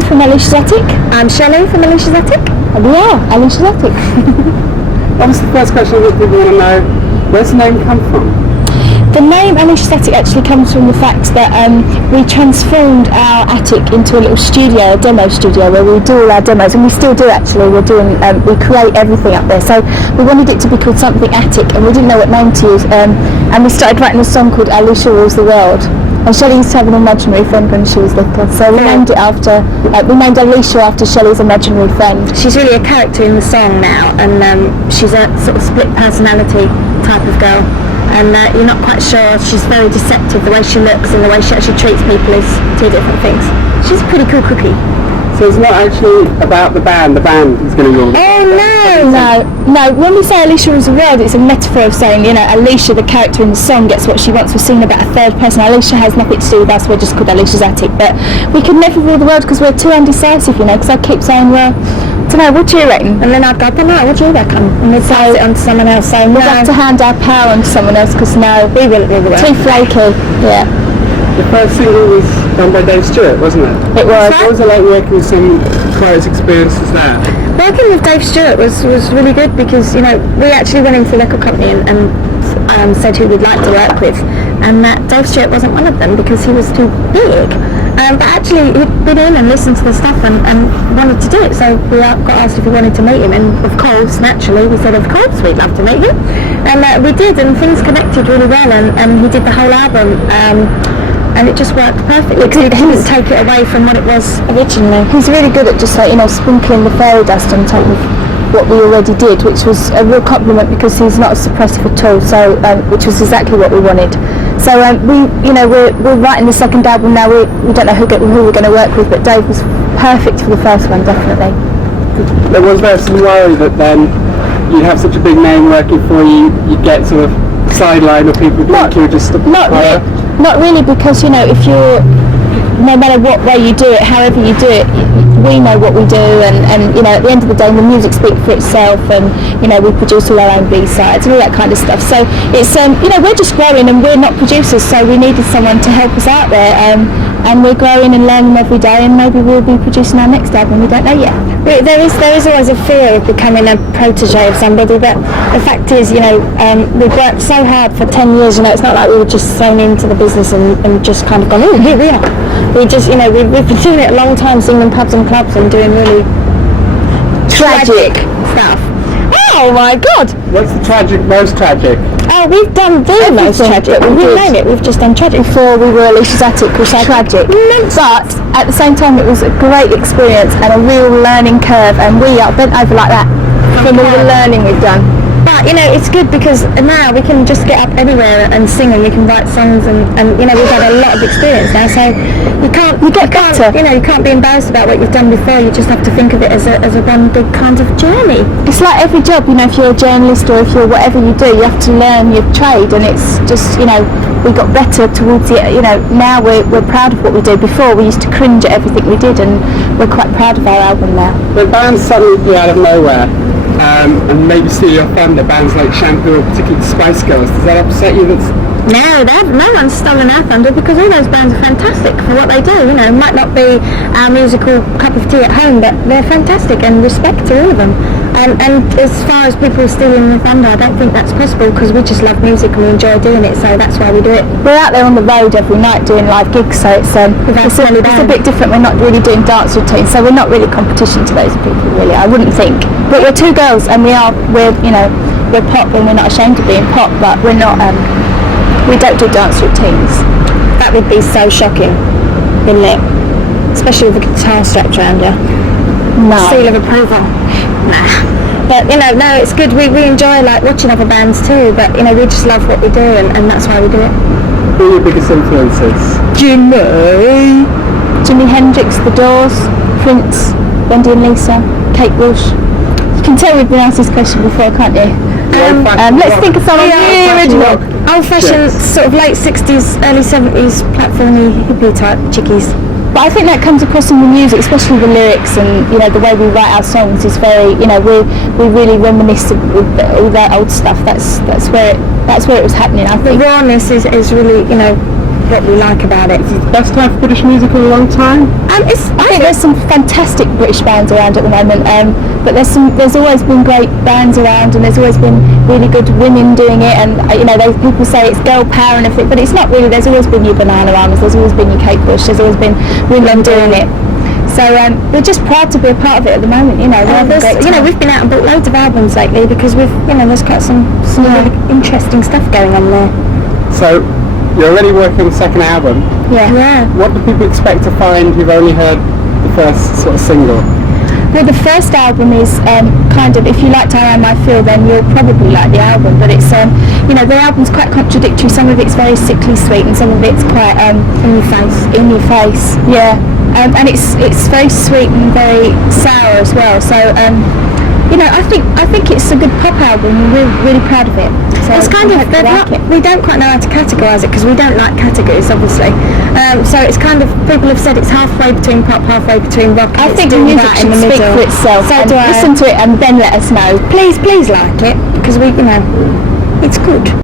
Jane from ALISHA'S Attic. I'm Shelley from ALISHA'S Attic. And we are ALISHA'S Attic. Obviously, the first question that people want to know, where's the name come from? The name ALISHA'S Attic actually comes from the fact that we transformed our attic into a little studio, a demo studio, where we do all our demos, and we still do actually. We create everything up there. So we wanted it to be called something Attic, and we didn't know what name to use. And we started writing a song called Alisha Rules the World. And Shelley used to have an imaginary friend when she was little, so we named it after. We named Alisha after Shelley's imaginary friend. She's really a character in the song now, and she's a sort of split personality type of girl. And you're not quite sure. She's very deceptive. The way she looks and the way she actually treats people is two different things. She's a pretty cool cookie. So it's not actually about the band is going to rule. No. When we say Alisha Rules the World, it's a metaphor of saying, Alisha, the character in the song, gets what she wants. We're singing about a third person. Alisha has nothing to do with us. We're just called ALISHA'S Attic. But we could never rule the world because we're too undecisive, because I keep saying, well, I don't know, what do you reckon? And then I'd go, I don't know, what do you reckon? And we'd pass it on to someone else. So we'd have to hand our power on to someone else because we will too flaky. Yeah. The first single was done by Dave Stewart, wasn't it? It was. What was it like working with some close experiences there? Working with Dave Stewart was really good because, we actually went into the record company and said who we'd like to work with, and Dave Stewart wasn't one of them because he was too big. But actually he'd been in and listened to the stuff and wanted to do it, so we got asked if we wanted to meet him, and of course, naturally, we said of course we'd love to meet him, and we did, and things connected really well, and he did the whole album, and it just worked perfectly because he didn't take it away from what it was originally. He's really good at just sprinkling the fairy dust on top of what we already did, which was a real compliment because he's not as suppressive at all, so which was exactly what we wanted. So we're writing the second album now. We don't know who we're going to work with, but Dave was perfect for the first one, definitely. Was there some worry that then you'd have such a big name working for you, you'd get sort of sidelined, or people think you were just not really, because if you're, no matter what way you do it, however you do it, we know what we do, and at the end of the day the music speaks for itself, and we produce all our own B-sides and all that kind of stuff. So it's we're just growing, and we're not producers, so we needed someone to help us out there, and we're growing and learning every day, and maybe we'll be producing our next album. We don't know yet. There is always a fear of becoming a protege of somebody, but the fact is, we've worked so hard for 10 years. It's not like we were just thrown into the business and just kind of gone, oh, here we are. We just, we've been doing it a long time, singing in pubs and clubs and doing really tragic stuff. Oh my God! What's the most tragic? Oh, we've done the most tragic. We've known it. We've just done tragic. Before we were ALISHA'S Attic, we said tragic. But at the same time, it was a great experience and a real learning curve, and we are bent over like that from all the learning we've done. But it's good because now we can just get up anywhere and sing, and we can write songs, and we've had a lot of experience now, so you can't be embarrassed about what you've done before. You just have to think of it as a one big kind of journey. It's like every job, if you're a journalist or if you're whatever you do, you have to learn your trade, and it's just we got better towards the now we're proud of what we do. Before we used to cringe at everything we did, and we're quite proud of our album now. When bands suddenly appear out of nowhere, and maybe steal your thunder, bands like Shampoo or particularly the Spice Girls, does that upset you? No one's stolen our thunder, because all those bands are fantastic for what they do. It might not be our musical cup of tea at home, but they're fantastic, and respect to all of them. And as far as people stealing the thunder, I don't think that's possible, because we just love music and we enjoy doing it, so that's why we do it. We're out there on the road every night doing live gigs, so it's a bit different. We're not really doing dance routines, so we're not really competition to those people, really, I wouldn't think. But we're two girls, and we're pop, and we're not ashamed of being pop, but we're not, we don't do dance routines. That would be so shocking, wouldn't it? Especially with a guitar strapped around you. No. Seal of approval. Nah. But no, it's good. We enjoy watching other bands too, but we just love what we do, and that's why we do it. Who are your biggest influences? Jimi Hendrix, The Doors, Prince, Wendy and Lisa, Kate Bush. You can tell we've been asked this question before, can't you? Let's think of someone really original. Old-fashioned, sort of late 60s, early 70s, platformy, hippie type chickies. But I think that comes across in the music, especially the lyrics, and the way we write our songs is very, we really reminisce of that old stuff. That's where it was happening. I think the rawness is really, what we like about it. Is it the best time for British music in a long time? I think there's some fantastic British bands around at the moment, but there's always been great bands around, and there's always been really good women doing it, and people say it's girl power and everything, but it's not really. There's always been your Banana Armours, there's always been your Kate Bush, there's always been women doing it. So we're just proud to be a part of it at the moment. We've been out and bought loads of albums lately because there's quite some really interesting stuff going on there. So you're already working on the second album. Yeah. What do people expect to find who've only heard the first sort of single? Well, the first album is kind of, if you liked Around My Feel, then you'll probably like the album, but it's, the album's quite contradictory. Some of it's very sickly sweet and some of it's quite in your face, yeah. And it's very sweet and very sour as well, so I think it's a good pop album, and we're really proud of it. So it's kind of, we don't quite know how to categorise it because we don't like categories, obviously. So it's kind of, people have said it's halfway between pop, halfway between rock. I think the music should speak for itself. So listen to it and then let us know. Please like it, because it's good.